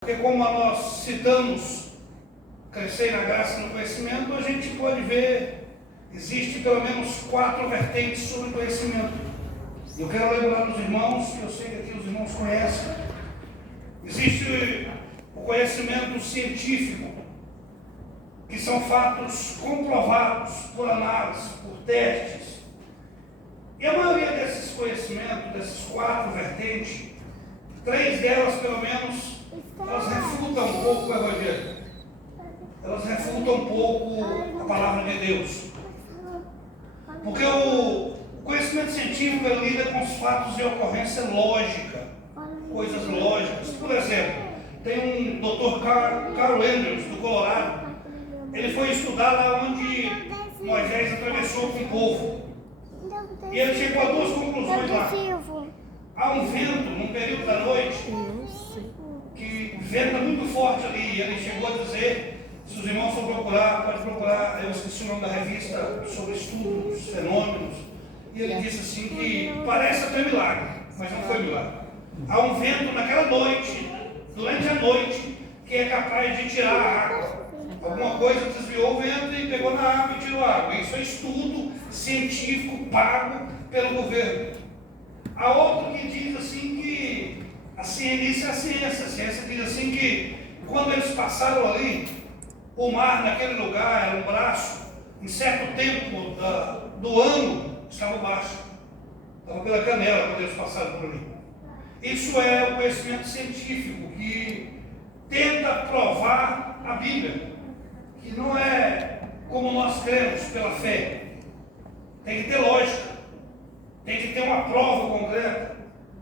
Porque como nós citamos crescer na graça e no conhecimento, a gente pode ver, existe pelo menos 4 vertentes sobre conhecimento. Eu quero lembrar dos irmãos, que eu sei que aqui os irmãos conhecem. Existe o conhecimento científico, que são fatos comprovados por análise, por testes. E a maioria desses conhecimentos, dessas 4 vertentes, 3 delas pelo menos, elas refutam um pouco o Evangelho. Elas refutam um pouco a palavra de Deus. Porque o conhecimento científico ele lida com os fatos de ocorrência lógica, coisas lógicas. Por exemplo, tem um Dr. Carl Andrews, do Colorado. Ele foi estudar lá onde Moisés atravessou com o povo. E ele chegou a 2 conclusões lá. Há um vento, num período da noite, que venta muito forte ali. E ele chegou a dizer, se os irmãos for procurar, pode procurar, eu esqueci o nome da revista, sobre estudos, fenômenos. E ele disse assim que parece até milagre, mas não foi milagre. Há um vento naquela noite, durante a noite, que é capaz de tirar a água. Alguma coisa desviou o vento e pegou na água e tirou a água. Isso é estudo científico pago pelo governo. Há outro que diz assim que isso é a ciência diz assim que quando eles passaram ali, o mar naquele lugar era um braço, em certo tempo do ano estava baixo, estava pela canela quando eles passaram por ali. Isso é o conhecimento científico que tenta provar a Bíblia, que não é como nós cremos pela fé. Tem que ter lógica, tem que ter uma prova concreta.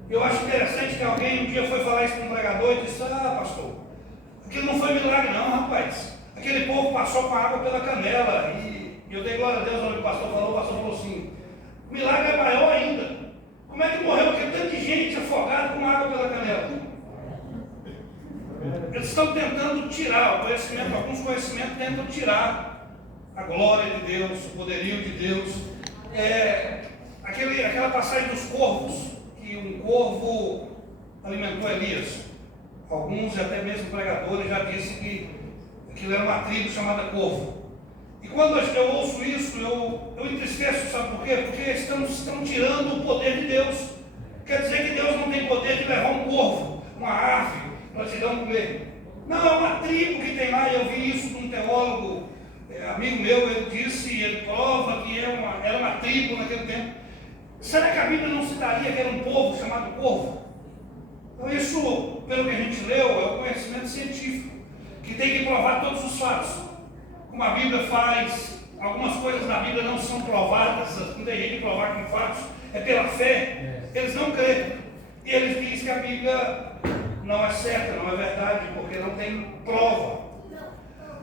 Eu acho interessante que alguém um dia foi falar isso para um pregador e disse: pastor, aquilo não foi milagre não, rapaz. Aquele povo passou com a água pela canela. E eu dei glória a Deus onde o pastor falou assim: o milagre é maior ainda. Como é que morreu aquele tanto de gente afogada com água pela canela? Eles estão tentando tirar o conhecimento, alguns conhecimentos tentam tirar a glória de Deus, o poderio de Deus. Aquela passagem dos corvos, que um corvo alimentou Elias. Alguns, até mesmo pregadores, já disseram que aquilo era uma tribo chamada corvo. E quando eu ouço isso, eu entristeço, sabe por quê? Porque estão tirando o poder de Deus. Quer dizer que Deus não tem poder de levar um corvo, uma ave, para te dar um comer. Não, é uma tribo que tem lá, e eu vi isso de um teólogo, amigo meu, ele prova que era uma tribo naquele tempo. Será que a Bíblia não citaria que era um povo chamado corvo? Então isso, pelo que a gente leu, é o conhecimento científico, que tem que provar todos os fatos. Como a Bíblia faz, algumas coisas na Bíblia não são provadas, não tem jeito de provar com fatos, é pela fé. Eles não creem. E eles dizem que a Bíblia não é certa, não é verdade, porque não tem prova.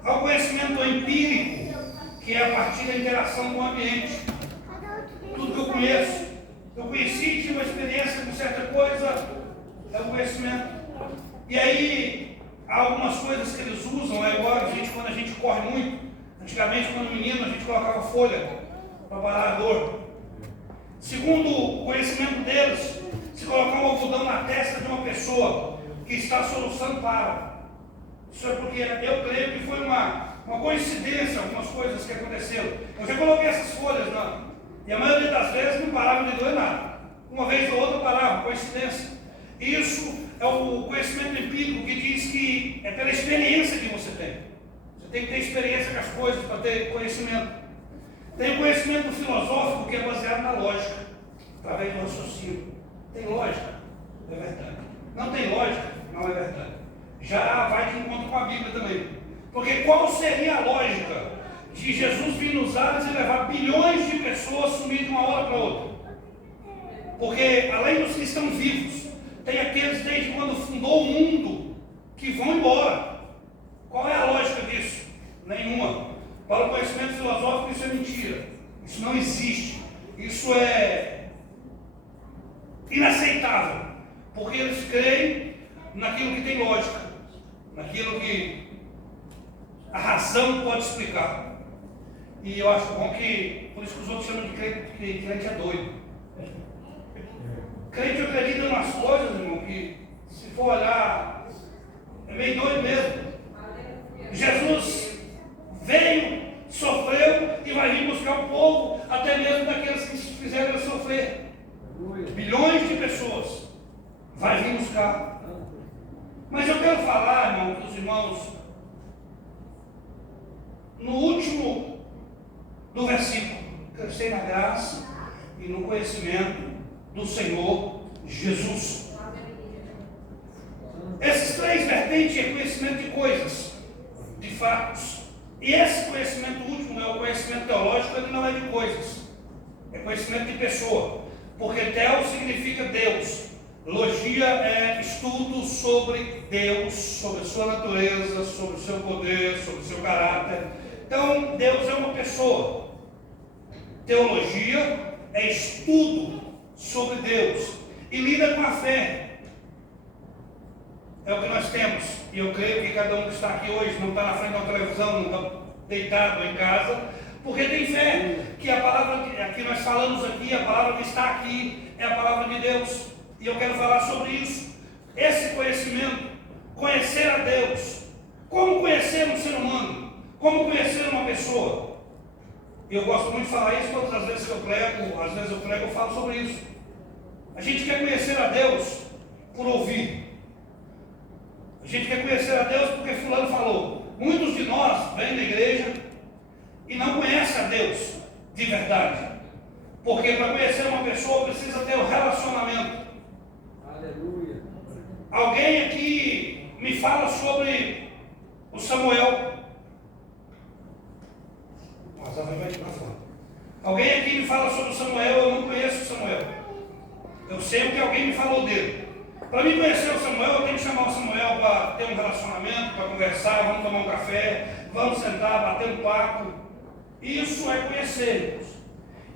Há o conhecimento empírico, que é a partir da interação com o ambiente. Tudo que eu conheço, eu conheci, tive uma experiência com certa coisa, é o conhecimento. E aí, há algumas coisas que eles usam, é igual quando a gente corre muito. Antigamente, quando menino, a gente colocava folha para parar a dor. Segundo o conhecimento deles, se colocar um algodão na testa de uma pessoa que está soluçando para. Isso é porque eu creio que foi uma coincidência, algumas coisas que aconteceram. Eu já coloquei essas folhas lá, e a maioria das vezes não parava de doer nada. Uma vez ou outra parava, coincidência. Isso é o conhecimento empírico que diz que é pela experiência que você tem. Você tem que ter experiência com as coisas para ter conhecimento. Tem o conhecimento filosófico que é baseado na lógica, através do raciocínio. Tem lógica? É verdade. Não tem lógica? Não é verdade. Já vai de encontro com a Bíblia também. Porque qual seria a lógica de Jesus vir nos ares e levar bilhões de pessoas sumir de uma hora para outra? Porque além dos que estão vivos, tem aqueles desde quando fundou o mundo que vão embora. Qual é a lógica disso? Nenhuma. Para o conhecimento filosófico isso é mentira. Isso não existe. Isso é inaceitável. Porque eles creem naquilo que tem lógica, naquilo que a razão pode explicar. E eu acho bom que, por isso que os outros chamam de crente, que crente é doido. Crente acredita em umas coisas, irmão, que se for olhar É meio doido mesmo. Jesus veio, sofreu e vai vir buscar o povo, até mesmo daqueles que fizeram ele sofrer. Milhões de pessoas vai vir buscar. Mas eu quero falar, irmão, para os irmãos, no último do versículo: crescei na graça e no conhecimento do Senhor Jesus. Esses três vertentes é conhecimento de coisas, de fatos. E esse conhecimento último é o conhecimento teológico, ele não é de coisas, é conhecimento de pessoa. Porque Theo significa Deus. Logia é estudo sobre Deus, sobre a sua natureza, sobre o seu poder, sobre o seu caráter. Então, Deus é uma pessoa. Teologia é estudo sobre Deus e lida com a fé. É o que nós temos. E eu creio que cada um que está aqui hoje não está na frente de uma televisão, não está deitado em casa, porque tem fé. Que a palavra que nós falamos aqui, a palavra que está aqui, é a palavra de Deus. E eu quero falar sobre isso. Esse conhecimento, conhecer a Deus. Como conhecer um ser humano? Como conhecer uma pessoa? E eu gosto muito de falar isso todas as vezes que eu prego. Às vezes eu prego, eu falo sobre isso. A gente quer conhecer a Deus por ouvir. A gente quer conhecer a Deus porque fulano falou. Muitos de nós vêm na igreja e não conhecem a Deus de verdade. Porque para conhecer uma pessoa precisa ter um relacionamento. Aleluia. Alguém aqui me fala sobre o Samuel. Alguém aqui me fala sobre o Samuel, eu não conheço o Samuel. Eu sei o que alguém me falou dele. Para mim conhecer o Samuel, eu tenho que chamar o Samuel para ter um relacionamento, para conversar, vamos tomar um café, vamos sentar, bater um papo. Isso é conhecer.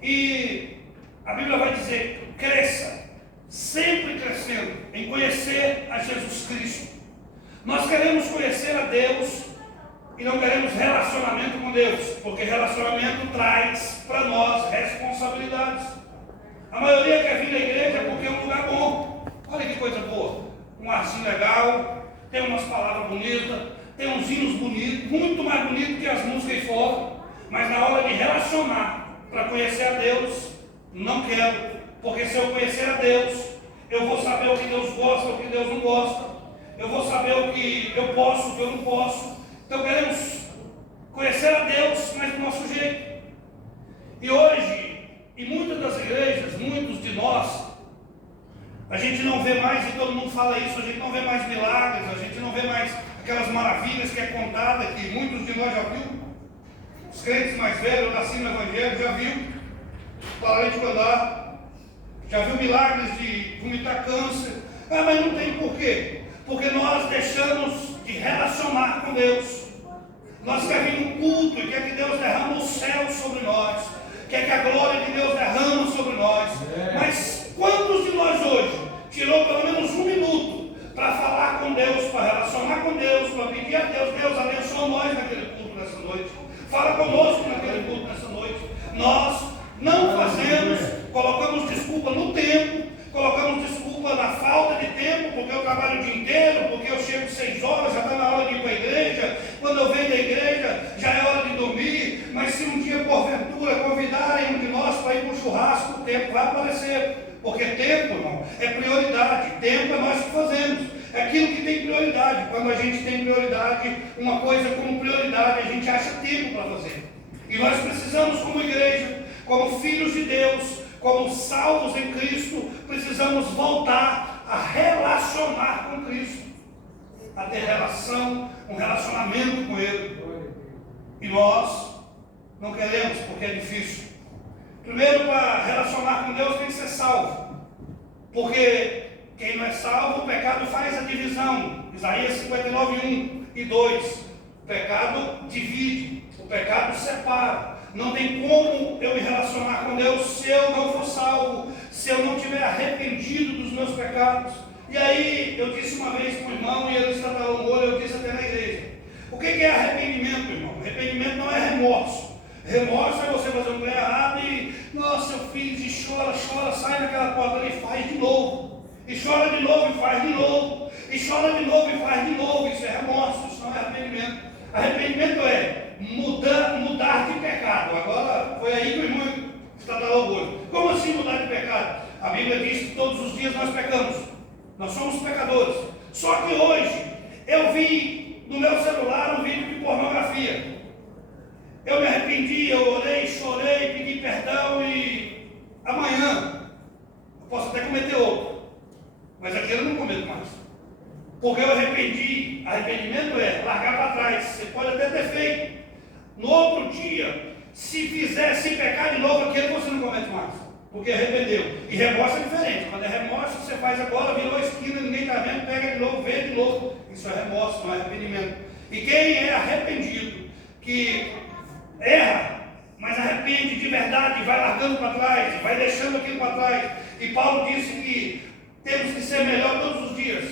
E a Bíblia vai dizer: cresça, sempre crescendo em conhecer a Jesus Cristo. Nós queremos conhecer a Deus e não queremos relacionamento com Deus, porque relacionamento traz para nós responsabilidades. A maioria quer vir à igreja porque é um lugar bom. Olha que coisa boa, um arzinho legal, tem umas palavras bonitas, tem uns hinos bonitos, muito mais bonitos que as músicas aí fora. Mas na hora de relacionar, para conhecer a Deus, não quero. Porque se eu conhecer a Deus, eu vou saber o que Deus gosta, o que Deus não gosta. Eu vou saber o que eu posso, o que eu não posso. Então queremos conhecer a Deus, mas do nosso jeito. E hoje, em muitas das igrejas, muitos de nós, a gente não vê mais, e todo mundo fala isso, a gente não vê mais milagres, a gente não vê mais aquelas maravilhas que é contada, que muitos de nós já viu. Os crentes mais velhos, eu nasci no Evangelho, já viu paralítico andar, já viu milagres de vomitar câncer. Ah, mas não tem porquê. Porque nós deixamos de relacionar com Deus. Nós queremos vir no culto e quer que Deus derrame o céu sobre nós, quer que a glória de Deus derrame sobre nós. Mas quantos de nós hoje tirou pelo menos um minuto para falar com Deus, para relacionar com Deus, para pedir a Deus: Deus abençoa nós naquele culto nessa noite, fala conosco naquele culto nessa noite? Nós não fazemos, colocamos desculpa no tempo, colocamos desculpa na falta de tempo, porque eu trabalho o dia inteiro, porque eu chego 6 horas, já está na hora de ir para a igreja, quando eu venho da igreja já é hora de dormir. Mas se um dia porventura convidarem um de nós para ir para um churrasco, o tempo vai aparecer. Porque tempo, irmão, é prioridade. Tempo é nós que fazemos. É aquilo que tem prioridade. Quando a gente tem prioridade, uma coisa como prioridade, a gente acha tempo para fazer. E nós precisamos, como igreja, como filhos de Deus, como salvos em Cristo, precisamos voltar a relacionar com Cristo, a ter relação, um relacionamento com Ele. E nós não queremos, porque é difícil. Primeiro, para relacionar com Deus tem que ser salvo, porque quem não é salvo, o pecado faz a divisão. Isaías 59, 1 e 2. O pecado divide, o pecado separa. Não tem como eu me relacionar com Deus se eu não for salvo, se eu não tiver arrependido dos meus pecados. E aí, eu disse uma vez para o irmão, e ele estratalou o olho, eu disse até na igreja: o que é arrependimento, irmão? Arrependimento não é remorso. Remorso é você fazer um trem errado e, nossa, eu fiz, e chora, sai naquela porta ali e faz de novo. E chora de novo e faz de novo. e chora de novo e faz de novo. Isso é remorso, isso não é arrependimento. Arrependimento é mudar de pecado. Agora foi aí que o irmão está dando orgulho. Como assim mudar de pecado? A Bíblia diz que todos os dias nós pecamos. Nós somos pecadores. Só que hoje eu vi no meu celular um vídeo de pornografia. Eu me arrependi, eu orei, chorei, pedi perdão e amanhã eu posso até cometer outro. Mas aquele eu não cometo mais. Porque eu arrependi. Arrependimento é largar para trás. Você pode até ter feito. No outro dia, se pecar de novo aquele, você não comete mais. Porque arrependeu. E remorso é diferente. Quando é remorso, você faz agora, virou a esquina, ninguém está vendo, pega de novo, vê de novo. Isso é remorso, não é arrependimento. E quem é arrependido, que erra, mas arrepende de verdade, vai largando para trás, vai deixando aquilo para trás. E Paulo disse que temos que ser melhor todos os dias.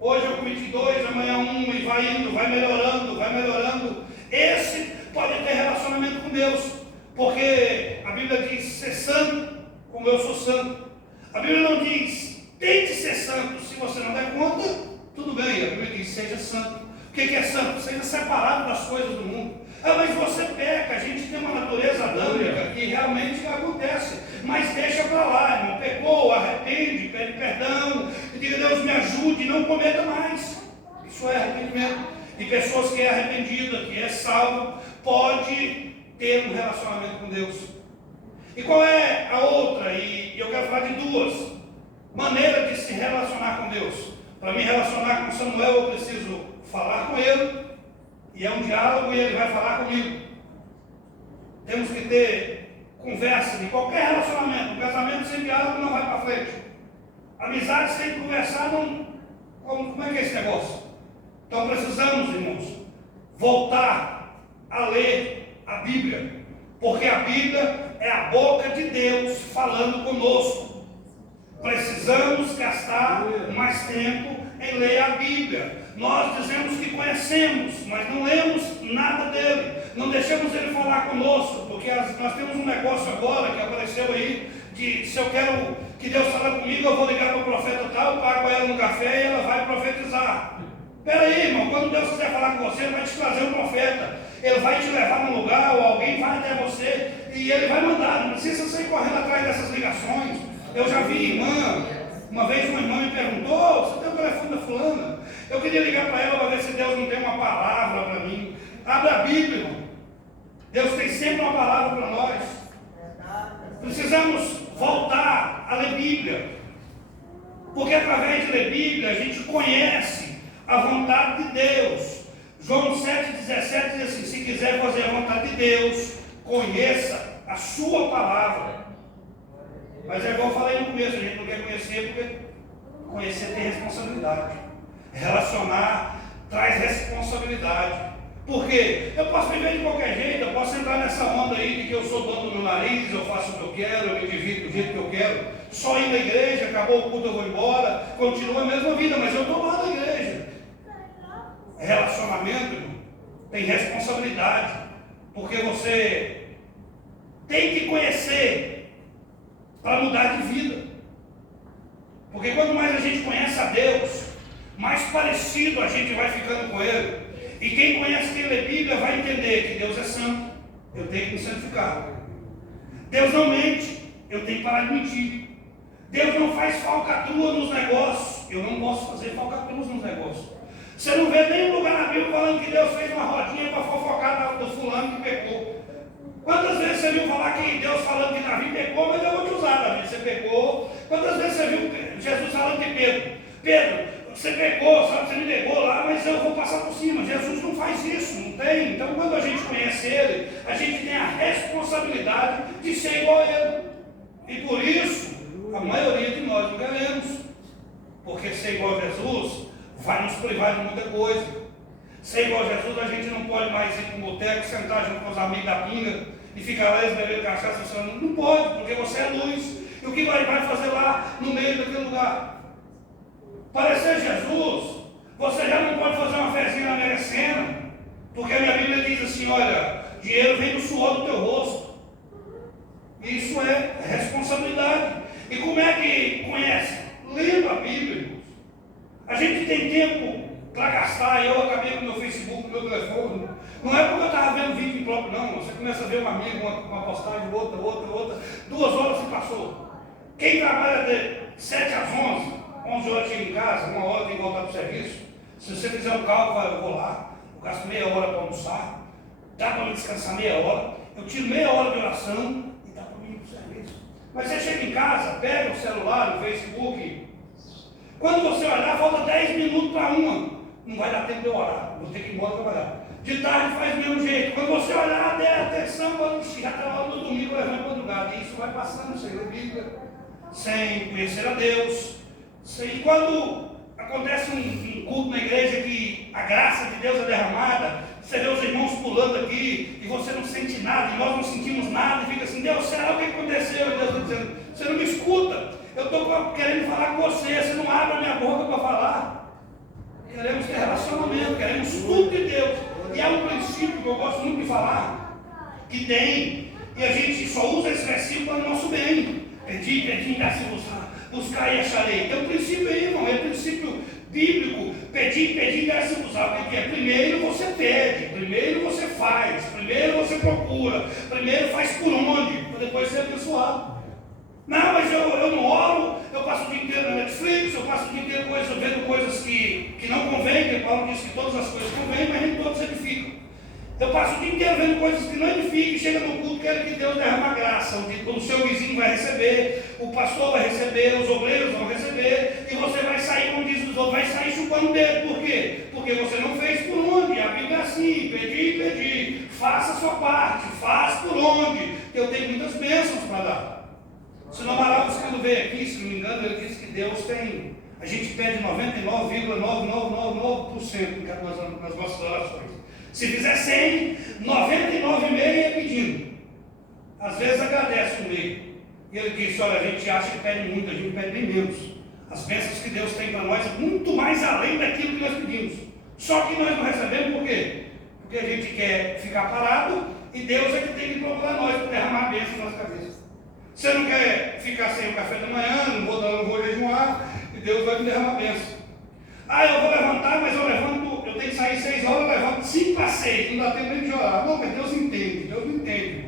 Hoje eu cometi 2, amanhã 1, e vai indo, vai melhorando, vai melhorando. Esse pode ter relacionamento com Deus, porque a Bíblia diz ser santo, como eu sou santo. A Bíblia não diz tente ser santo, se você não der conta, tudo bem. A Bíblia diz seja santo. O que é santo? Seja separado das coisas do mundo. Mas você peca, a gente tem uma natureza adâmica que realmente acontece, mas deixa para lá, irmão. Pecou, arrepende, pede perdão, e diga: Deus me ajude, não cometa mais. Isso é arrependimento. E pessoas que é arrependida, que é salvo, pode ter um relacionamento com Deus. E qual é a outra? E eu quero falar de 2 maneiras de se relacionar com Deus. Para me relacionar com Samuel, eu preciso falar com ele. E é um diálogo e ele vai falar comigo. Temos que ter conversa em qualquer relacionamento. Um casamento sem diálogo não vai para frente. Amizade sem conversar não. Como é que é esse negócio? Então precisamos, irmãos, voltar a ler a Bíblia. Porque a Bíblia é a boca de Deus falando conosco. Precisamos gastar mais tempo em ler a Bíblia. Nós dizemos que conhecemos, mas não lemos nada dele. Não deixamos ele falar conosco, porque nós temos um negócio agora que apareceu aí, de se eu quero que Deus fale comigo, eu vou ligar para o profeta tal, pago ela no café e ela vai profetizar. Espera aí, irmão, quando Deus quiser falar com você, ele vai te trazer um profeta. Ele vai te levar num lugar, ou alguém vai até você, e ele vai mandar. Não precisa sair correndo atrás dessas ligações. Eu já vi irmã, uma vez uma irmã me perguntou: você tem o telefone da fulana? Eu queria ligar para ela para ver se Deus não tem uma palavra para mim. Abre a Bíblia, irmão. Deus tem sempre uma palavra para nós. Precisamos voltar a ler Bíblia. Porque através de ler Bíblia a gente conhece a vontade de Deus. João 7,17 diz assim: se quiser fazer a vontade de Deus, conheça a sua palavra. Mas é igual eu falei no começo, a gente não quer conhecer porque conhecer tem responsabilidade. Relacionar traz responsabilidade. Por quê? Eu posso viver de qualquer jeito, eu posso entrar nessa onda aí de que eu sou dono do meu nariz, eu faço o que eu quero, eu me divido do jeito que eu quero, só ir na igreja, acabou o culto, eu vou embora, continua a mesma vida, mas eu estou lá na igreja. Relacionamento, irmão, tem responsabilidade, porque você tem que conhecer para mudar de vida. Porque quanto mais a gente conhece a Deus, mais parecido a gente vai ficando com Ele. E quem conhece, quem lê Bíblia, vai entender que Deus é santo. Eu tenho que me santificar. Deus não mente. Eu tenho que parar de mentir. Deus não faz falcatrua nos negócios. Eu não posso fazer falcatruas nos negócios. Você não vê nenhum lugar na Bíblia falando que Deus fez uma rodinha para fofocar do fulano que pecou. Quantas vezes você viu falar que Deus falando que Davi pecou, mas eu vou te usar, Davi, você pecou. Quantas vezes você viu Jesus falando de Pedro? Pedro, você pecou, sabe, você me negou lá, mas eu vou passar por cima. Jesus não faz isso, não tem. Então, quando a gente conhece Ele, a gente tem a responsabilidade de ser igual a Ele. E por isso, a maioria de nós não queremos. Porque ser igual a Jesus vai nos privar de muita coisa. Ser igual a Jesus, a gente não pode mais ir para um boteco, sentar junto com os amigos da pinga e ficar lá bebendo cachaça. Você não pode, porque você é luz. E o que vai fazer lá no meio daquele lugar? Parecer Jesus, você já não pode fazer uma fezinha na Mega Sena, porque a minha Bíblia diz assim: olha, dinheiro vem do suor do teu rosto. Isso é responsabilidade. E como é que conhece? Lendo a Bíblia, irmãos. A A gente tem tempo para gastar. Eu acabei com o meu Facebook, o meu telefone. Não é porque eu estava vendo vídeo impróprio, não. Você começa a ver um amigo, uma postagem, outra. 2 horas se passou. Quem trabalha de 7 às 11 horas chega em casa, 1 hora tem que voltar para o serviço. Se você fizer um cálculo, eu vou lá, eu gasto meia hora para almoçar, dá para me descansar meia hora, eu tiro meia hora de oração e dá para mim ir para o serviço. Mas você chega em casa, pega o celular, o Facebook, quando você olhar, falta 10 minutos para 1. Não vai dar tempo de eu orar, vou ter que ir embora trabalhar. De tarde faz do mesmo jeito. Quando você olhar, der atenção, já está na hora do domingo, levando para madrugada. E isso vai passando sem ler Bíblia, sem conhecer a Deus. E quando acontece um culto na igreja que a graça de Deus é derramada, você vê os irmãos pulando aqui e você não sente nada, e nós não sentimos nada, e fica assim: Deus, será o que aconteceu? E Deus está dizendo: você não me escuta, eu estou querendo falar com você não abre a minha boca para falar. Queremos ter relacionamento, queremos tudo de Deus. E há um princípio que eu gosto muito de falar, que tem, e a gente só usa esse versículo para o nosso bem. Pedi, dá-se-vos, buscar e acharei. Tem um princípio aí, irmão, é um princípio bíblico. Pedi, dá-se-vos. O que é? Primeiro você pede, primeiro você faz, primeiro você procura, primeiro faz por onde, para depois ser abençoado. Não, mas eu não oro, eu passo o dia inteiro na Netflix, eu passo o dia inteiro vendo coisas que não convêm, porque Paulo diz que todas as coisas convêm, mas nem todas edificam. Eu passo o dia inteiro vendo coisas que não edificam, e chega no culto, quero que Deus derrama a graça. O seu vizinho vai receber, o pastor vai receber, os obreiros vão receber, e você vai sair, como diz os outros, vai sair chupando o dedo. Por quê? Porque você não fez por onde. A Bíblia é assim: pedi, faça a sua parte, faz por onde. Eu tenho muitas bênçãos para dar. Se o Amaral, quando veio aqui, se não me engano, ele disse que Deus tem. A gente pede 99,9999% nas nossas orações. Se fizer 100, 99,5 é pedindo. Às vezes agradece um meio. E ele disse: olha, a gente acha que pede muito, a gente pede bem menos. As bênçãos que Deus tem para nós é muito mais além daquilo que nós pedimos. Só que nós não recebemos por quê? Porque a gente quer ficar parado e Deus é que tem que procurar nós para derramar a bênção na nossa cabeça. Você não quer ficar sem o café da manhã, não vou jejuar, e Deus vai me derramar a bênção. Eu vou levantar, mas eu levanto, eu tenho que sair 6 horas, eu levanto 5 para 6, não dá tempo nem de orar. Não, mas Deus entende, Deus não entende.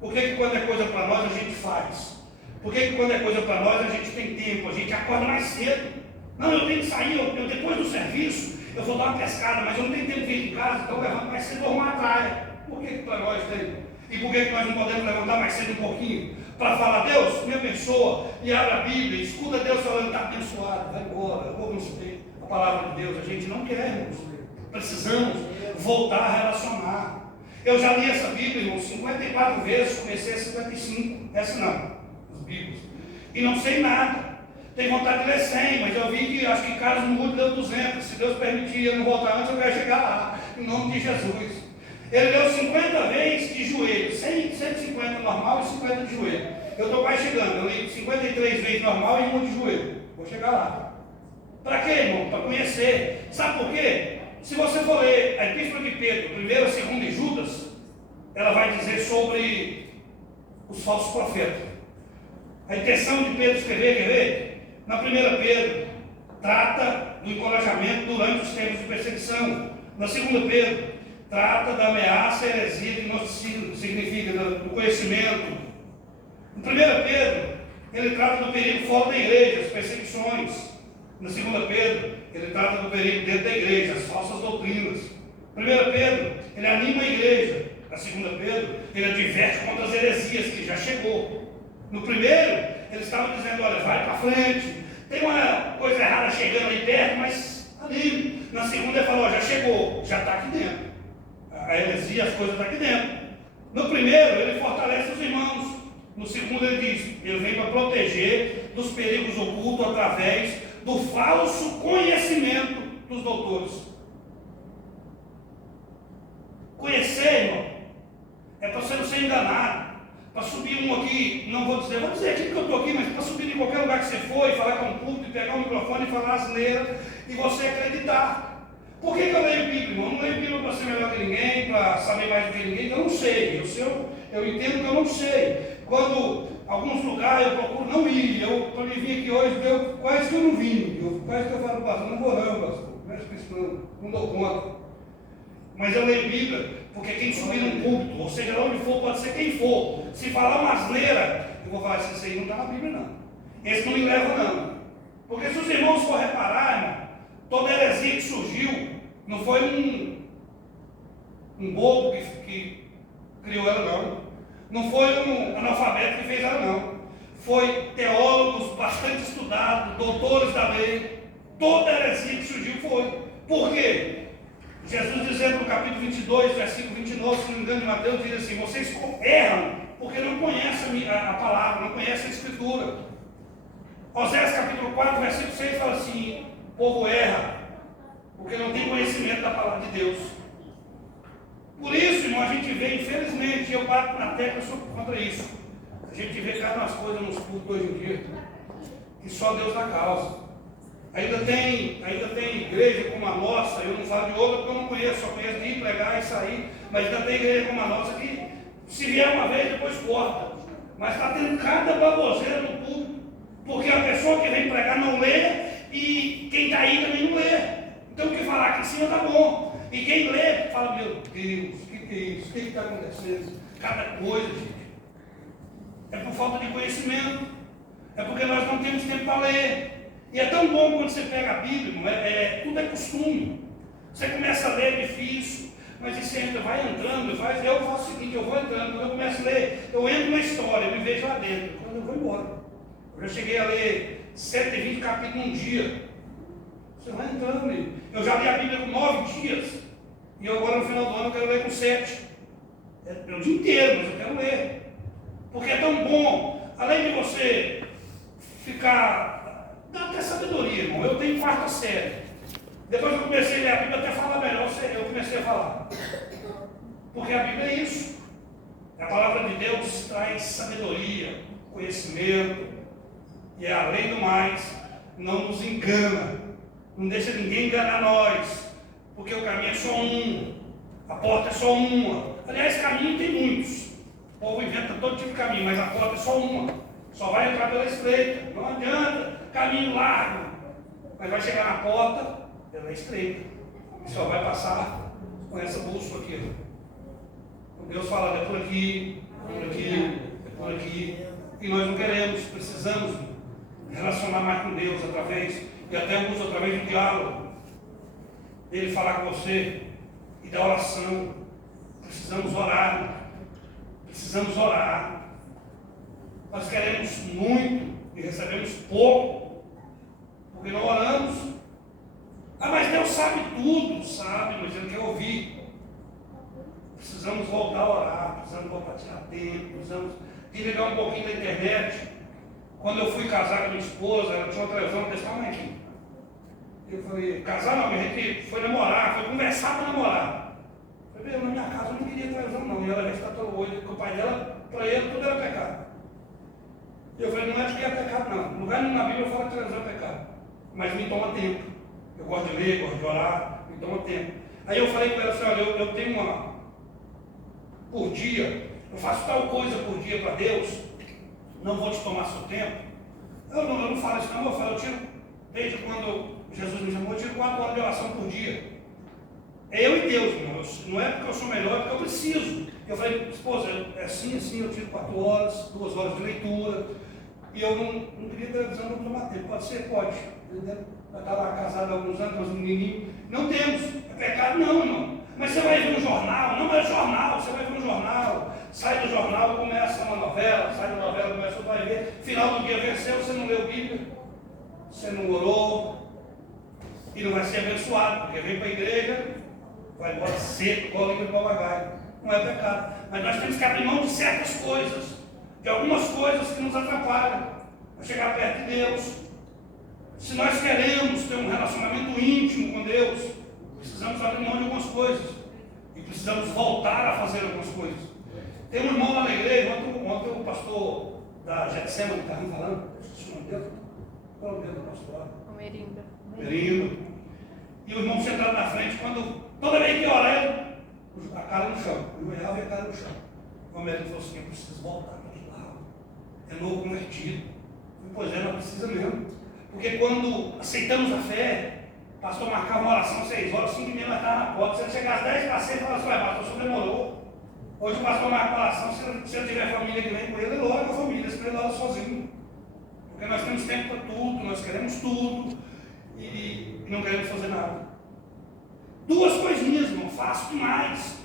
Por que quando é coisa para nós a gente faz? Por que quando é coisa para nós a gente tem tempo, a gente acorda mais cedo? Não, eu tenho que sair, eu depois do serviço, eu vou dar uma pescada, mas eu não tenho tempo de vir de casa, então eu levanto mais cedo e vou arrumar a praia. Por que para nós tem? E por que nós não podemos levantar mais cedo um pouquinho? Para falar: Deus, me abençoa, e abre a Bíblia, escuta Deus falando: está abençoado, vai embora, eu vou receber a palavra de Deus. A gente não quer, irmãos. Precisamos voltar a relacionar. Eu já li essa Bíblia, irmãos, 54 vezes, comecei a 55, essa não, os Bíblias, e não sei nada. Tenho vontade de ler 100, mas eu vi que acho que Carlos Mundo deu 200, se Deus permitir eu não voltar antes, eu quero chegar lá, em nome de Jesus. Ele leu 50 vezes de joelho, 150 normal e 50 de joelho. Eu estou quase chegando, eu li 53 vezes normal e 1 de joelho. Vou chegar lá. Para quê, irmão? Para conhecer. Sabe por quê? Se você for ler a Epístola de Pedro, 1ª, 2ª e Judas, ela vai dizer sobre os falsos profetas. A intenção de Pedro escrever, quer ver? Na 1ª Pedro, trata do encorajamento durante os tempos de perseguição. Na 2ª Pedro, trata da ameaça, heresia, que não significa do conhecimento. No 1 Pedro, ele trata do perigo fora da igreja, as perseguições. Na 2 Pedro, ele trata do perigo dentro da igreja, as falsas doutrinas. 1 Pedro, ele anima a igreja. Na 2 Pedro, ele adverte contra as heresias, que já chegou. No primeiro, ele estava dizendo: olha, vai para frente, tem uma coisa errada chegando aí perto, mas ali. Na segunda ele falou: já chegou, já está aqui dentro. A heresia, as coisas estão aqui dentro. No primeiro, ele fortalece os irmãos. No segundo, ele diz: ele vem para proteger dos perigos ocultos através do falso conhecimento dos doutores. Conhecer, irmão, é para você não ser enganado. Para subir um aqui, não vou dizer aqui que eu estou aqui, mas para subir em qualquer lugar que você for e falar com um público, pegar o microfone e falar asneira e você acreditar. Por que eu leio Bíblia, irmão? Eu não leio Bíblia para ser melhor que ninguém, para saber mais do que ninguém, eu não sei. Eu entendo que eu não sei. Quando Alguns lugares eu procuro não ir. Quando eu vim aqui hoje, quase que eu não vim. Quase que eu falo, pastor, não vou não, pastor. Não é isso, não dou conta. Mas eu leio Bíblia, porque quem subir num púlpito, ou seja, onde for, pode ser quem for, se falar uma asneira, eu vou falar assim, isso aí não está na Bíblia não. Esse não me leva não. Porque se os irmãos for reparar, irmão, toda heresia que surgiu, não foi um bobo que criou ela não. Não foi um analfabeto que fez ela não. Foi teólogos bastante estudados, doutores da lei. Toda heresia que surgiu foi. Por quê? Jesus dizendo no capítulo 22, versículo 29, se não me engano, de Mateus, diz assim: vocês erram porque não conhecem a palavra, não conhecem a Escritura. Oséias capítulo 4, versículo 6 fala assim: o povo erra porque não tem conhecimento da palavra de Deus. Por isso, irmão, a gente vê, infelizmente, eu bato na tecla contra isso. A gente vê cada umas coisas nos cultos hoje em dia que só Deus dá causa. Ainda tem igreja como a nossa, eu não falo de outra porque eu não conheço, só conheço de ir pregar e sair, mas ainda tem igreja como a nossa que, se vier uma vez, depois corta. Mas está tendo cada baboseira no culto, porque a pessoa que vem pregar não lê e quem está aí também não lê. Então o que falar aqui em cima está bom. E quem lê, fala, meu Deus, o que é isso? O que está acontecendo? Cada coisa, gente. É por falta de conhecimento. É porque nós não temos tempo para ler. E é tão bom quando você pega a Bíblia, irmão, tudo é costume. Você começa a ler, é difícil, mas você ainda vai entrando, eu faço o seguinte, eu vou entrando, quando eu começo a ler, eu entro na história, eu me vejo lá dentro, quando eu vou embora. Eu já cheguei a ler 120 capítulos num dia. Você vai entrando. Eu já li a Bíblia com 9 dias. E agora no final do ano eu quero ler com 7. É o dia inteiro, mas eu quero ler. Porque é tão bom. Além de você ficar... Dá até sabedoria, irmão. Eu tenho 4ª série. Depois que eu comecei a ler a Bíblia, até falar melhor, eu comecei a falar. Porque a Bíblia é isso. A palavra de Deus traz sabedoria, conhecimento. E além do mais, não nos engana. Não deixa ninguém enganar nós, porque o caminho é só um, a porta é só uma. Aliás, caminho tem muitos. O povo inventa todo tipo de caminho, mas a porta é só uma. Só vai entrar pela estreita. Não adianta, caminho largo. Mas vai chegar na porta pela estreita. E só vai passar com essa bússola aqui. Deus fala, é por aqui, é por aqui, é por aqui. E nós não queremos, precisamos relacionar mais com Deus através. E até alguns através do diálogo, dele falar com você, e da oração. Precisamos orar, precisamos orar. Nós queremos muito e recebemos pouco, porque não oramos. Ah, mas Deus sabe tudo, sabe, mas Ele quer ouvir. Precisamos voltar a orar, precisamos voltar a tirar tempo, precisamos desligar um pouquinho da internet. Quando eu fui casar com a minha esposa, ela tinha uma televisão desse tamanho aqui. Eu falei, casar não, a gente foi namorar, foi conversar para namorar. Eu falei, na minha casa eu não queria televisão não, e ela já está todo olho, porque o pai dela, para ele, tudo era pecado. E eu falei, não é porque é pecado não, no lugar nenhum na Bíblia eu falo que televisão é pecado, mas me toma tempo. Eu gosto de ler, gosto de orar, me toma tempo. Aí eu falei para ela assim, olha, eu tenho por dia, eu faço tal coisa por dia para Deus, não vou te tomar seu tempo. Eu não falo isso não, eu falo, eu tiro, desde quando Jesus me chamou, eu tiro 4 horas de oração por dia. É eu e Deus, irmão. Não é porque eu sou melhor, é porque eu preciso. Eu falei, esposa, é assim, eu tiro 4 horas, 2 horas de leitura. E eu não queria televisão, não tomar tempo. Pode ser? Pode. Já está lá casado há alguns anos, com um menininho. Não temos. É pecado? Não, irmão. Mas você vai ver um jornal, não é jornal, você vai ver um jornal, sai do jornal, começa uma novela, sai da novela, começa outra, vai ver, final do dia venceu, você não leu Bíblia, você não orou, e não vai ser abençoado, porque vem para a igreja, vai embora seco, igual língua de papagaio. Não é pecado. Mas nós temos que abrir mão de certas coisas, de algumas coisas que nos atrapalham a chegar perto de Deus. Se nós queremos ter um relacionamento íntimo com Deus, precisamos abrir mão de algumas coisas. E precisamos voltar a fazer algumas coisas. Tem um irmão lá na igreja, ontem o pastor da Getsemane estava falando, esqueci o nome dele. Qual é o nome do pastor? Merinda. E o irmão sentado na frente, toda vez que ora, ele, a cara no chão. Eu olhava e a cara no chão. O Merinda falou assim, eu preciso voltar para aquele lado. é novo convertido. Pois é, nós precisamos mesmo. Porque quando aceitamos a fé, o pastor marcava uma oração 6 horas, 5 e meia nós estávamos na porta. Se ele chegar às 10 para 6, fala assim, pastor, o senhor demorou. Hoje o pastor marca uma oração, se eu tiver família que vem com ele ora com a família, se ele ora sozinho. Porque nós temos tempo para tudo, nós queremos tudo e não queremos fazer nada. 2 coisinhas, irmão, faço demais.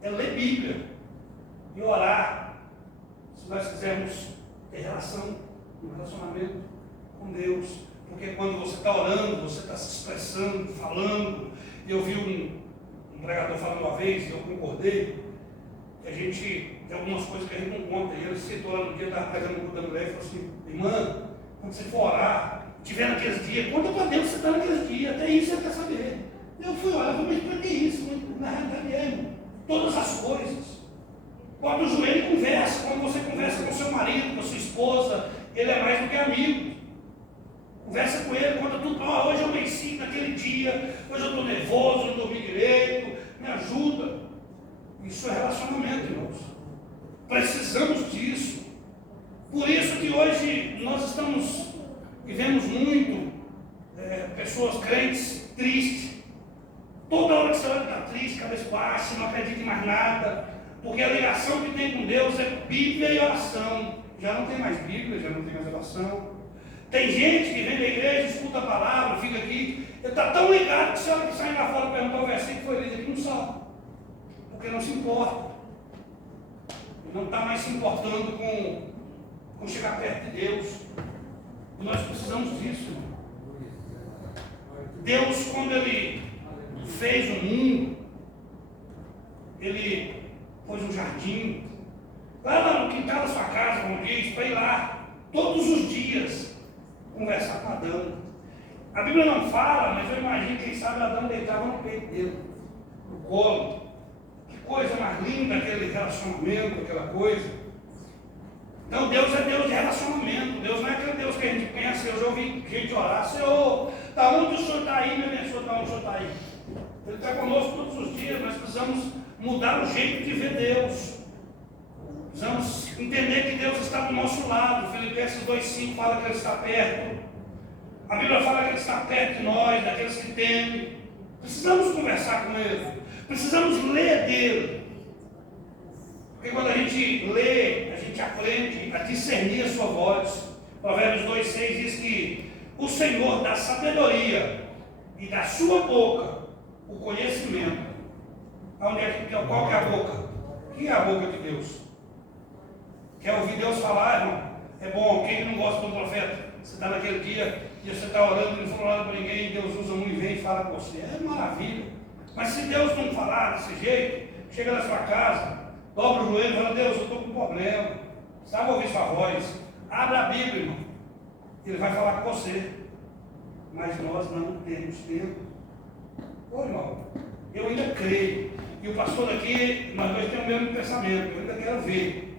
É ler Bíblia e orar. Se nós quisermos ter relação, um relacionamento com Deus. Porque quando você está orando, você está se expressando, falando. Eu vi um pregador falando uma vez, e eu concordei, que a gente tem algumas coisas que a gente não conta. E ele citou lá no dia, estava pregando no culto da mulher, e falou assim, irmã, quando você for orar, tiver naqueles dias, conta para Deus que você está naqueles dias, até isso você quer saber. Eu fui orar, mas para que isso? Na realidade é, irmão, todas as coisas. Bota o joelho e conversa. Quando você conversa com seu marido, com a sua esposa, ele é mais do que amigo. Conversa com ele, conta tudo. Hoje eu venci naquele dia, hoje eu estou nervoso, não dormi direito, me ajuda. Isso é relacionamento, irmãos. Precisamos disso. Por isso que hoje nós vivemos muito pessoas crentes tristes. Toda hora que você olha está triste, cabeça baixa, não acredita em mais nada. Porque a ligação que tem com Deus é Bíblia e oração. Já não tem mais Bíblia, já não tem mais oração. Tem gente que vem da igreja, escuta a palavra, fica aqui. Ele está tão ligado que se hora que sai lá fora perguntar o versículo que foi lido aqui, não sabe. Porque não se importa. Ele não está mais se importando com chegar perto de Deus. E nós precisamos disso, irmão. Deus, quando Ele fez o mundo, Ele pôs um jardim, lá no quintal da sua casa, como diz, para ir lá, todos os dias, conversar com Adão. A Bíblia não fala, mas eu imagino, quem sabe, Adão deitava no peito dele, no colo. Que coisa mais linda aquele relacionamento, aquela coisa. Então Deus é Deus de relacionamento. Deus não é aquele Deus que a gente pensa. Eu já ouvi gente orar, Senhor, da onde o Senhor está aí, me abençoa, da onde o Senhor está aí. Ele está conosco todos os dias. Nós precisamos mudar o jeito de ver Deus. Precisamos entender que Deus está do nosso lado. Filipenses 2,5 fala que Ele está perto. A Bíblia fala que Ele está perto de nós, daqueles que temem. Precisamos conversar com Ele. Precisamos ler dele. Porque quando a gente lê, a gente aprende a discernir a sua voz. Provérbios 2,6 diz que o Senhor dá sabedoria e da sua boca o conhecimento. Qual que é a boca? Que é a boca de Deus? Quer ouvir Deus falar, irmão? É bom. Quem não gosta do profeta? Você está naquele dia e você está orando, não falou nada para ninguém, Deus usa um e vem e fala com você. É maravilha. Mas se Deus não falar desse jeito, chega na sua casa, dobra o joelho e fala, Deus, eu estou com um problema. Sabe ouvir sua voz? Abra a Bíblia, irmão. Ele vai falar com você. Mas nós não temos tempo. Ô, irmão, eu ainda creio. E o pastor daqui, nós dois temos o mesmo pensamento. Eu ainda quero ver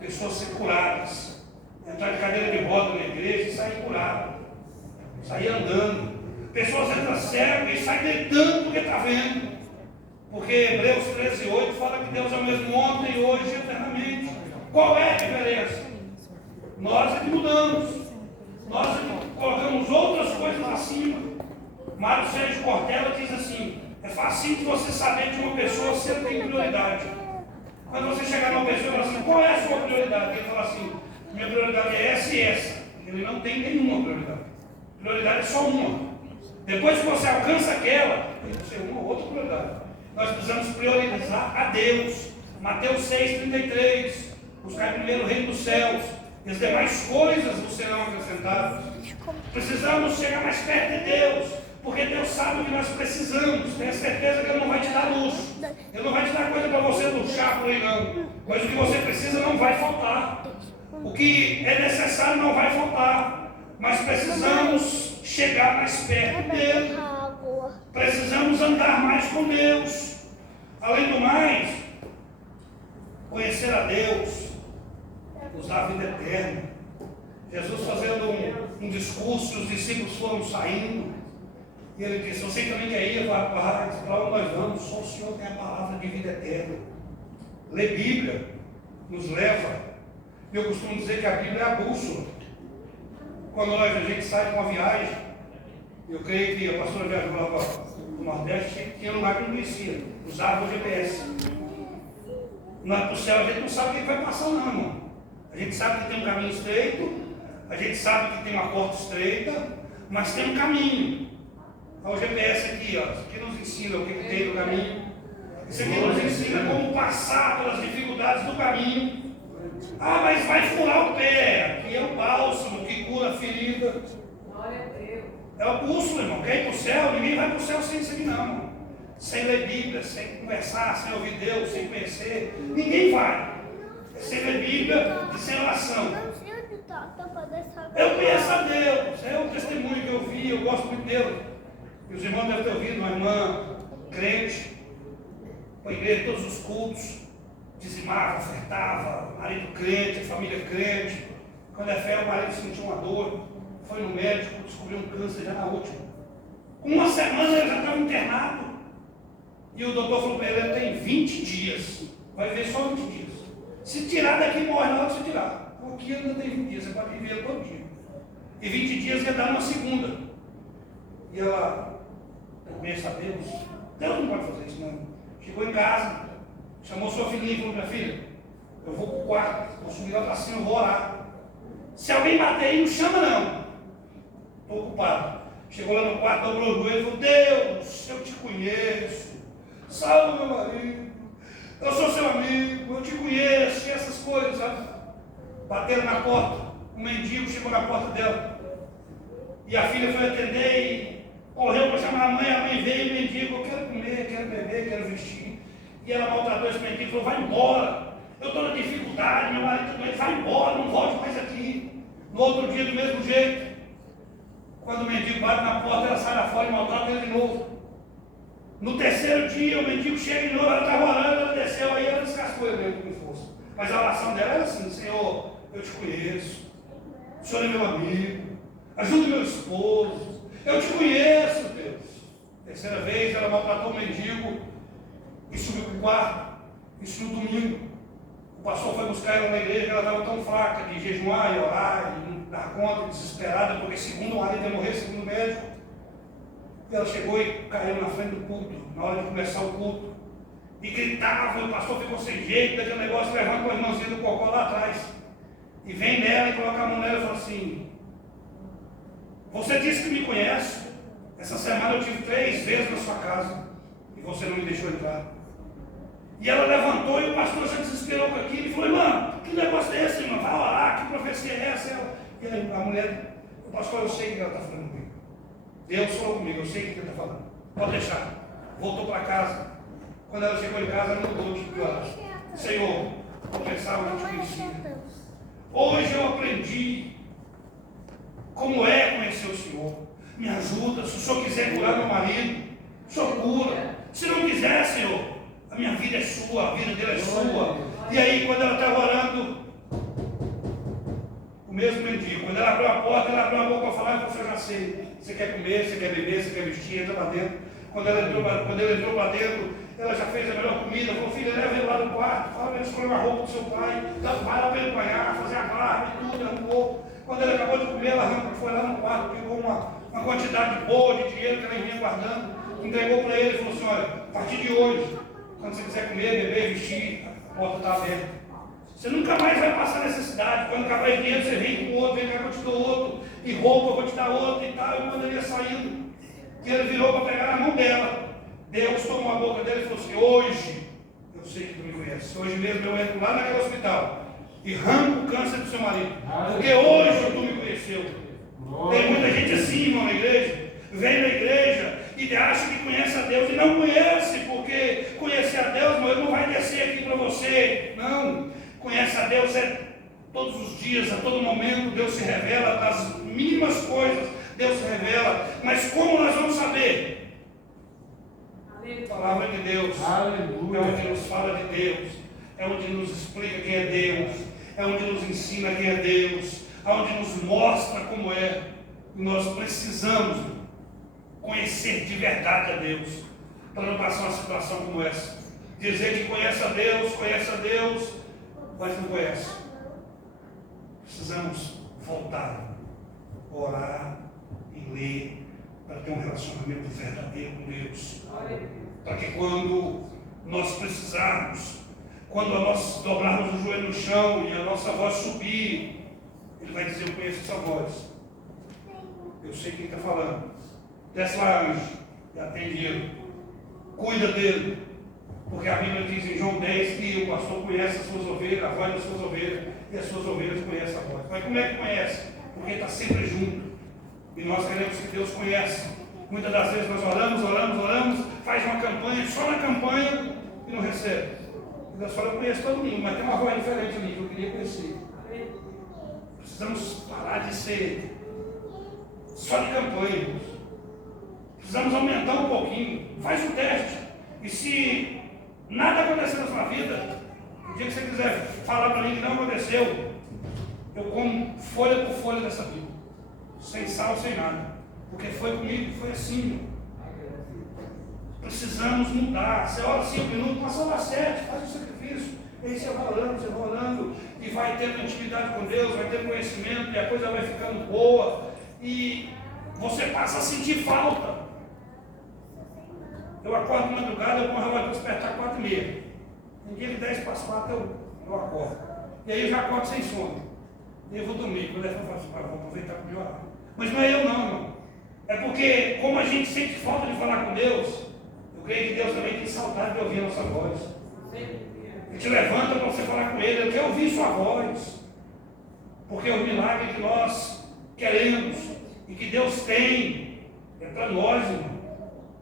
pessoas ser curadas. Entrar de cadeira de roda na igreja e sair curado. Sair andando. Pessoas entram cegas e saem gritando porque está vendo. Porque Hebreus 13,8 fala que Deus é o mesmo ontem, hoje e eternamente. Qual é a diferença? Nós é que mudamos. Nós é que colocamos outras coisas acima. Mário Sérgio Cortella diz assim: é fácil de você saber de uma pessoa se ela tem prioridade. Quando você chegar numa pessoa e falar assim, qual é a sua prioridade? Ele fala assim, minha prioridade é essa e essa. Ele não tem nenhuma prioridade. Prioridade é só uma. Depois que você alcança aquela, você tem uma outra prioridade. Nós precisamos priorizar a Deus. Mateus 6,33. Buscar primeiro o reino dos céus, e as demais coisas vos serão acrescentadas. Precisamos chegar mais perto de Deus, porque Deus sabe o que nós precisamos. Tenha certeza que Ele não vai te dar luxo. Ele não vai te dar coisa para você luxar por aí, não. Mas o que você precisa não vai faltar. O que é necessário não vai faltar. Mas precisamos chegar mais perto dele. Precisamos andar mais com Deus. Além do mais, conhecer a Deus nos dá a vida eterna. Jesus fazendo um discurso, os discípulos foram saindo. E ele disse, você também quer ir para onde nós vamos? Só o Senhor tem a palavra de vida eterna. Ler Bíblia nos leva Eu costumo dizer que a Bíblia é a bússola. Quando a gente sai para uma viagem, eu creio que a pastora viajou lá para o Nordeste, tinha lugar que não conhecia, usava o GPS. Nós para o céu, a gente não sabe o que vai passar não, irmão. A gente sabe que tem um caminho estreito, a gente sabe que tem uma porta estreita, mas tem um caminho. Olha o GPS aqui, ó. Isso aqui nos ensina o que tem no caminho. Isso aqui nos ensina como passar pelas dificuldades do caminho. Ah, mas vai furar o pé. Aqui é o bálsamo que cura a ferida. Glória a Deus. É o bússola, irmão. Quer ir para o céu? Ninguém vai para o céu sem isso aqui, não, irmão. Sem ler Bíblia, sem conversar, sem ouvir Deus, sem conhecer. Ninguém vai. É sem ler Bíblia e sem oração. Eu conheço a Deus. É o testemunho que eu vi. Eu gosto muito dele. E os irmãos devem ter ouvido uma irmã crente, com a igreja, todos os cultos, dizimava, ofertava, marido crente, família crente. Quando é fé, o marido sentiu uma dor, foi no médico, descobriu um câncer já na última. Com uma semana ele já estava internado. E o doutor falou para ele tem 20 dias, vai viver só 20 dias. Se tirar daqui, morre na hora que você tirar. Aqui ainda tem 20 dias, você pode viver todo dia. E 20 dias ia dar uma segunda. E ela começa a Deus não pode fazer isso não. Chegou em casa, chamou sua filhinha e falou, minha filha, eu vou para o quarto, vou subir lá para cima, eu vou orar. Se alguém bater aí, não chama não. Estou ocupado. Chegou lá no quarto, dobrou o joelho e falou, Deus, eu te conheço. Salve meu marido. Eu sou seu amigo, eu te conheço, e essas coisas, sabe? Bateram na porta, um mendigo chegou na porta dela. E a filha foi atender e correu para chamar a mãe veio e o mendigo, eu quero comer, quero beber, quero vestir. E ela maltratou esse mendigo e falou, vai embora, eu estou na dificuldade, meu marido está doente, vai embora, não volte mais aqui. No outro dia, do mesmo jeito, quando o mendigo bate na porta, ela sai lá fora e maltrata ele de novo. No terceiro dia, o mendigo chega de novo, ela estava orando, ela desceu, aí ela descascou ele com força. Mas a oração dela era assim, Senhor, eu te conheço, o Senhor é meu amigo, ajuda meu esposo, eu te conheço, Deus. Terceira vez, ela maltratou o mendigo e subiu para o quarto. Isso no domingo. O pastor foi buscar ela na igreja, ela estava tão fraca de jejuar e orar, e não dar conta, desesperada, porque segundo o marido ia morrer, segundo o médico. E ela chegou e caiu na frente do culto, na hora de começar o culto. E gritava, e o pastor ficou sem jeito, daquele negócio, levanta o irmãozinho do cocó lá atrás. E vem nela e coloca a mão nela e fala assim, você disse que me conhece. Essa semana eu tive 3 vezes na sua casa e você não me deixou entrar. E ela levantou e o pastor já desesperou com aquilo e falou, irmã, que negócio é esse, irmã? Vai orar, que profecia é essa? E a mulher, o pastor, eu sei o que ela está falando comigo. Deus falou comigo, eu sei o que ele está falando. Pode deixar. Voltou para casa. Quando ela chegou em casa, ela mudou de pior. Senhor, eu pensava que eu te conhecia. Hoje eu aprendi como é conhecer o Senhor. Me ajuda, se o Senhor quiser curar meu marido, o Senhor cura. Se não quiser, Senhor, a minha vida é sua, a vida dele é sua. E aí, quando ela estava orando, o mesmo mendigo, quando ela abriu a porta, ela abriu a boca para falar e falou, eu já sei, você quer comer, você quer beber, você quer vestir, entra lá dentro. Quando ele entrou para dentro, ela já fez a melhor comida, falou, filha, leva ele lá no quarto, fala para ele escolher uma roupa do seu pai, vai lá para ele banhar, fazer a barba e tudo, arrumou. Quando ela acabou de comer, ela foi lá no quarto, pegou uma quantidade boa de dinheiro que ela vinha guardando, entregou para ele e falou assim, olha, a partir de hoje, quando você quiser comer, beber, vestir, a porta está aberta. Você nunca mais vai passar necessidade. Quando acabar o dinheiro, você vem com outro, vem cá que eu te dou outro, e roupa, eu vou te dar outro e tal. E quando ele ia saindo, que ele virou para pegar na mão dela, Deus tomou a boca dele e falou assim, hoje, eu sei que tu me conhece, hoje mesmo eu entro lá naquele hospital e arranco o câncer do seu marido, porque hoje tu me conheceu. Tem muita gente assim, irmão, na igreja, vem na igreja e acha que conhece a Deus e não conhece, porque conhecer a Deus, irmão, ele não vai descer aqui para você, não. Conhece a Deus todos os dias, a todo momento, Deus se revela, das mínimas coisas, Deus se revela, mas como nós vamos saber? A palavra de Deus, aleluia, é onde nos fala de Deus, é onde nos explica quem é Deus, é onde nos ensina quem é Deus, é onde nos mostra como é. E nós precisamos conhecer de verdade a Deus, para não passar uma situação como essa. Dizer que conhece a Deus, mas não conhece. precisamos voltar, orar e ler, para ter um relacionamento verdadeiro com Deus. Para que quando nós precisarmos, quando nós dobrarmos o joelho no chão e a nossa voz subir, Ele vai dizer: eu conheço essa voz. Eu sei quem está falando. Desce lá, anjo, e atende ele. Cuida dele. Porque a Bíblia diz em João 10 que o pastor conhece as suas ovelhas, a voz das suas ovelhas, e as suas ovelhas conhecem a voz. Mas como é que conhece? Porque ele está sempre junto. E nós queremos que Deus conheça. Muitas das vezes nós oramos, faz uma campanha, só na campanha, e não recebe. E Deus fala: eu conheço todo mundo, mas tem uma voz diferente ali que eu queria conhecer. Precisamos parar de ser só de campanha, irmãos. Precisamos aumentar um pouquinho. Faz o teste. E se nada acontecer na sua vida, o dia que você quiser falar para mim que não aconteceu, eu como folha por folha dessa Bíblia, sem sal, sem nada. Porque foi comigo, foi assim. Precisamos mudar. Você ora 5 minutos, passa lá 7, faz o sacrifício. E aí você vai orando, e vai tendo intimidade com Deus, vai tendo conhecimento, e a coisa vai ficando boa. E você passa a sentir falta. Eu acordo de madrugada, eu ponho a relógio para despertar 4h30. Tem dia que 10 para as 4 eu acordo. E aí eu já acordo sem sono. E eu vou dormir. Quando eu falo assim: vou aproveitar para melhorar. Mas não é eu não, irmão. É porque, como a gente sente falta de falar com Deus, eu creio que Deus também tem saudade de ouvir a nossa voz. Ele te levanta para você falar com Ele. Ele quer ouvir sua voz. Porque o milagre que nós queremos e que Deus tem é para nós, irmão.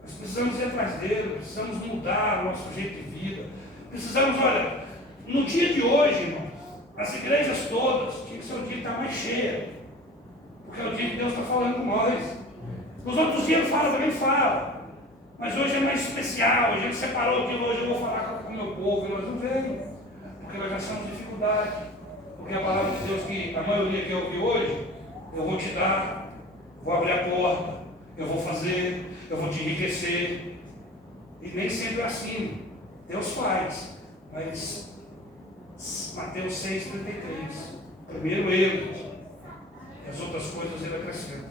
Nós precisamos ir atrás dele, precisamos mudar o nosso jeito de vida. Precisamos, olha, no dia de hoje, irmão, as igrejas todas tinha que ser o dia que está mais cheia. Porque é o dia que Deus está falando com nós. Nos outros dias fala, também fala. Mas hoje é mais especial. A gente separou aquilo, hoje eu vou falar com o meu povo. E nós não vemos. Porque nós já temos dificuldade. Porque a palavra de Deus, que a maioria que eu ouvi hoje, eu vou te dar, vou abrir a porta, eu vou fazer, eu vou te enriquecer. E nem sempre é assim. Deus faz. Mas Mateus 6,33. Primeiro Ele. As outras coisas Ele acrescenta.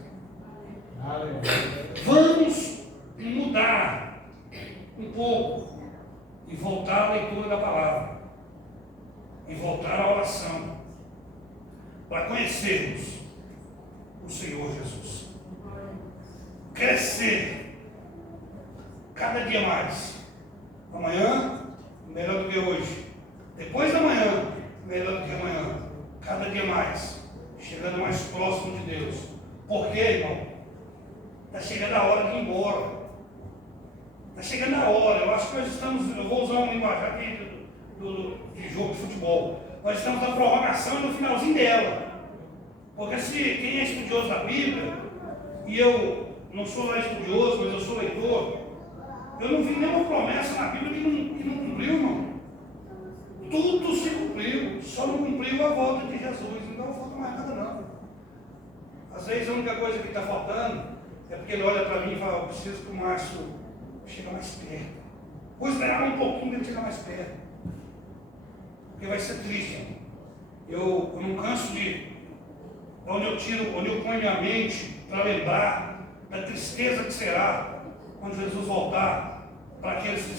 Vamos mudar um pouco e voltar à leitura da palavra e voltar à oração para conhecermos o Senhor Jesus, crescer cada dia mais. Amanhã melhor do que hoje, depois da manhã melhor do que amanhã, cada dia mais, chegando mais próximo de Deus. Por quê, irmão? Está chegando a hora de ir embora. Está chegando a hora. Eu acho que nós estamos, eu vou usar um linguajar de jogo de futebol. Nós estamos na prorrogação e no finalzinho dela. Porque se quem é estudioso da Bíblia, e eu não sou lá estudioso, mas eu sou leitor, eu não vi nenhuma promessa na Bíblia que não cumpriu, irmão. Tudo se cumpriu, só não cumpriu a volta de Jesus. Não falta mais nada, não. Às vezes a única coisa que está faltando é porque ele olha para mim e fala: eu preciso que o Márcio chegue mais perto. Vou esperar um pouquinho para ele chegar mais perto. Porque vai ser triste. Eu não canso de... onde eu ponho minha mente para lembrar da tristeza que será quando Jesus voltar para aqueles que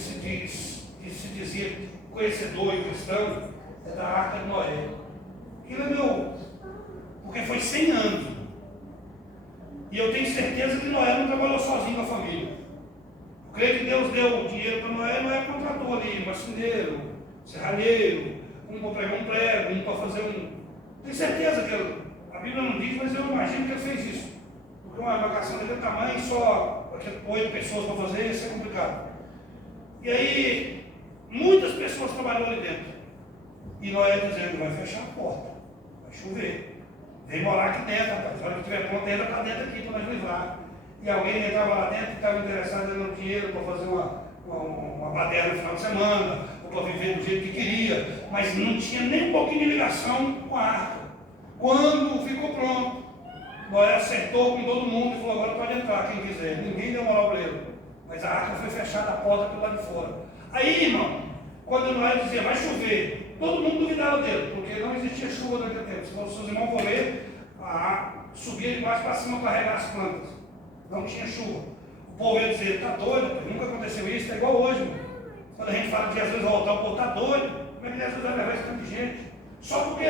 se diziam conhecedor e cristão, é da Arca de Noé. Aquilo é meu... porque foi 100 anos. E eu tenho certeza que Noé não trabalhou sozinho com a família. Eu creio que Deus deu dinheiro para Noé. Noé contratou ali marceneiro, serralheiro, um para pregar um prego, um para fazer um... Tenho certeza que a Bíblia não diz, mas eu imagino que ele fez isso. Porque uma embarcação daquele tamanho, só 8 pessoas para fazer, isso é complicado. E aí, muitas pessoas trabalharam ali dentro. E Noé dizendo: vai fechar a porta, vai chover. Vem morar aqui dentro, rapaz. A hora que tiver pronto, entra para dentro aqui para nós livrar. E alguém entrava lá dentro e estava interessado em dar dinheiro para fazer uma baderna no final de semana, ou para viver do jeito que queria, mas não tinha nem um pouquinho de ligação com a arca. Quando ficou pronto, Noé acertou com todo mundo e falou: agora pode entrar quem quiser. Ninguém deu moral para ele. Mas a arca foi fechada, a porta pelo lado de fora. Aí, irmão, quando Noé dizia: vai chover, todo mundo duvidava dele, porque não existia chuva naquele tempo. Se os seus irmãos vão ler, subia de baixo para cima para regar as plantas. Não tinha chuva. O povo ia dizer, está doido, nunca aconteceu isso, é igual hoje. Mano. Quando a gente fala que Jesus vai voltar, o povo está doido. Como é que Jesus vai levar esse tanto de gente? Só porque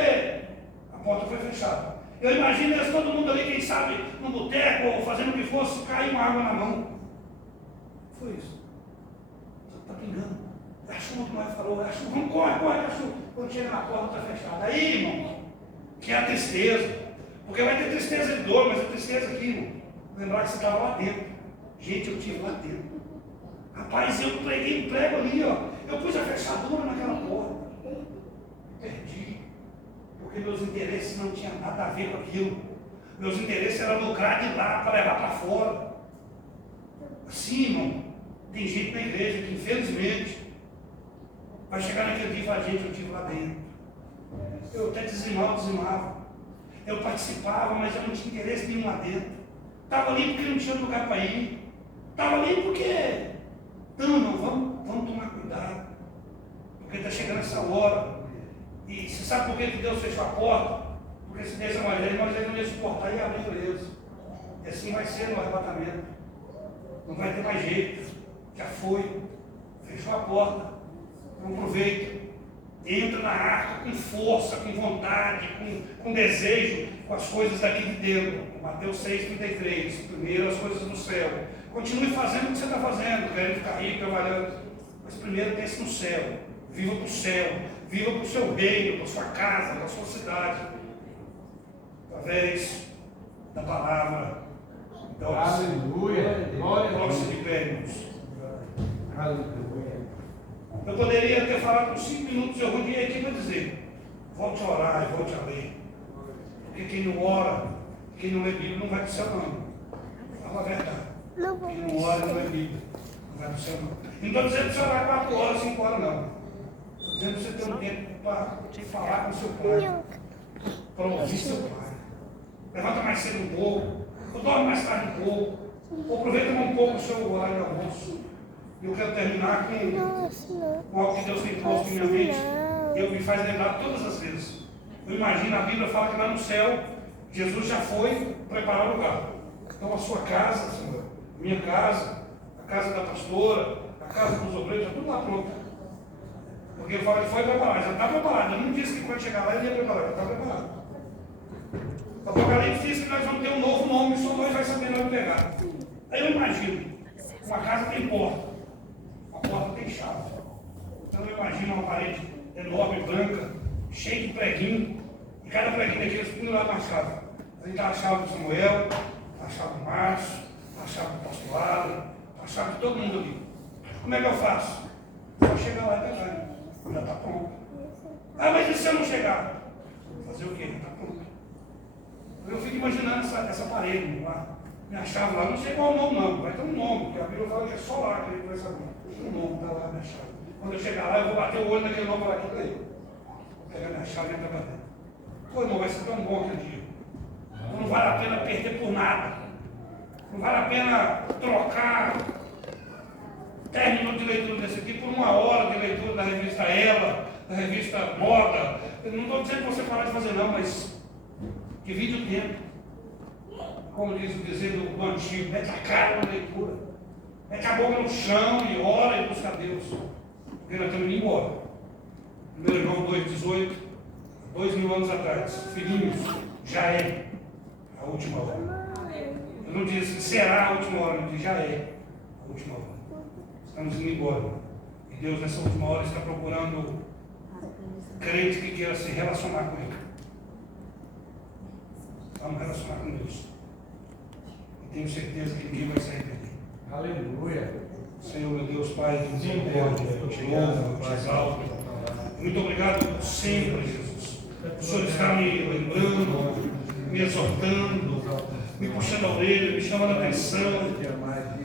a porta foi fechada. Eu imagino eles, todo mundo ali, quem sabe, no boteco ou fazendo o que fosse, cair uma água na mão. Foi isso. Está pingando. É a chuva que nós falou, é a chuva, vamos, corre, é a chuva. Quando chega na porta, está fechada. Aí, irmão, que é a tristeza. Porque vai ter tristeza de dor, mas a tristeza aqui, irmão. Lembrar que você estava lá dentro. Gente, eu estive lá dentro. Rapaz, eu preguei um prego ali, ó. Eu pus a fechadura naquela porta. Perdi. Porque meus interesses não tinham nada a ver com aquilo. Meus interesses eram lucrar de lá para levar para fora. Assim, irmão, tem gente na igreja que, infelizmente, vai chegar naquele dia e falar, gente, eu estive lá dentro. Eu até dizimava. Eu participava, mas eu não tinha interesse nenhum lá dentro. Estava ali porque não tinha lugar para ir. Estava ali porque... Não, vamos tomar cuidado. Porque está chegando essa hora. E você sabe por que Deus fechou a porta? Porque se deixa mais ele, mas ele não ia suportar e abriu eles. E assim vai ser no arrebatamento. Não vai ter mais jeito. Já foi. Fechou a porta. Então aproveita. Entra na arca com força, com vontade, com desejo, com as coisas daqui de dentro. Mateus 6,33. Primeiro as coisas do céu. Continue fazendo o que você está fazendo, querendo ficar rico, trabalhando. Mas primeiro pense no céu. Viva para o céu. Viva para o seu reino, para a sua casa, para a sua cidade. Através da palavra. Então, aleluia. Glória a Deus. De pé, irmãos. Aleluia. Eu poderia ter falado por 5 minutos, eu vou vir aqui para dizer, volte a orar e volte a ler. Porque quem não ora, quem não lê Bíblia não vai para o céu não. Fala a verdade. Quem não ora não lê Bíblia. Não vai para o céu não. Não estou dizendo para você orar 4 horas, 5 horas não. Estou dizendo para você ter um tempo para falar com seu pai. Para ouvir seu pai. Levanta mais cedo um pouco. Ou dorme mais tarde um pouco. Ou aproveita um pouco o seu horário de almoço. E eu quero terminar com algo que Deus tem posto em minha mente. E eu me faz lembrar todas as vezes. Eu imagino, a Bíblia fala que lá no céu, Jesus já foi preparar o lugar. Então a sua casa, Senhor, minha casa, a casa da pastora, a casa dos obreiros, está tudo lá pronto. Porque ele fala que foi preparado, já está preparado. Eu não disse que quando chegar lá ele ia preparar, já está preparado. O Apocalipse diz que nós vamos ter um novo nome, só nós vai saber onde pegar. Aí eu imagino, uma casa tem porta. A porta tem chave. Então eu imagino uma parede enorme, branca, cheia de preguinho, e cada preguinho daqueles pendurado na chave. Aí está a chave do Samuel, a chave do Márcio, a chave do pastorado, a chave de todo mundo ali. Como é que eu faço? Só chegar lá e pegar. Já está pronto. Ah, mas e se eu não chegar? Fazer o quê? Já está pronto. Eu fico imaginando essa parede lá. Minha chave lá, não sei qual é o nome não, vai ter um nome, porque a Bíblia fala que é só lá que ele vai saber. O nome está lá na chave. Quando eu chegar lá, eu vou bater o olho naquele nome lá, aquilo aí. Vou pegar minha chave e entrar para dentro. Pô, irmão, vai ser tão bom aquele dia. Não vale a pena perder por nada. Não vale a pena trocar 10 minutos de leitura desse aqui por 1 hora de leitura da revista Ela, da revista Moda. Eu não estou dizendo que você parar de fazer não, mas divide o tempo. Como diz o dizer do antigo, mete a cara na leitura. Mete a boca no chão e ora e busca a Deus. Porque nós estamos indo embora. 1 João 2,18, 2000 anos atrás, filhinhos, já é a última hora. Eu não disse que será a última hora, eu disse já é a última hora. Estamos indo embora. E Deus nessa última hora está procurando crente que queira se relacionar com Ele. Vamos relacionar com Deus. E tenho certeza que ninguém vai se arrepender. Aleluia. Senhor, meu Deus, Pai, que misericórdia, eu te louvo, eu te exalto. Muito obrigado por sempre, Jesus. O Senhor está me lembrando, me exortando, me puxando a orelha, me chamando a atenção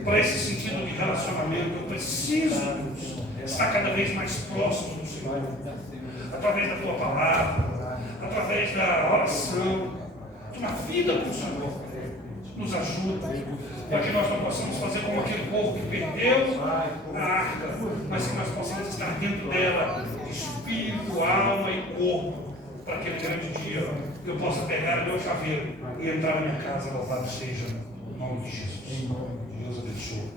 para esse sentido de relacionamento. Eu preciso, Deus, estar cada vez mais próximo do Senhor, através da Tua palavra, através da oração, de uma vida com o Senhor. Nos ajuda, para que nós não possamos fazer como aquele povo que perdeu a arca, mas que nós possamos estar dentro dela, espírito, alma e corpo, para aquele grande dia eu possa pegar meu chaveiro e entrar na minha casa. Louvado seja o nome de Jesus. Deus abençoe.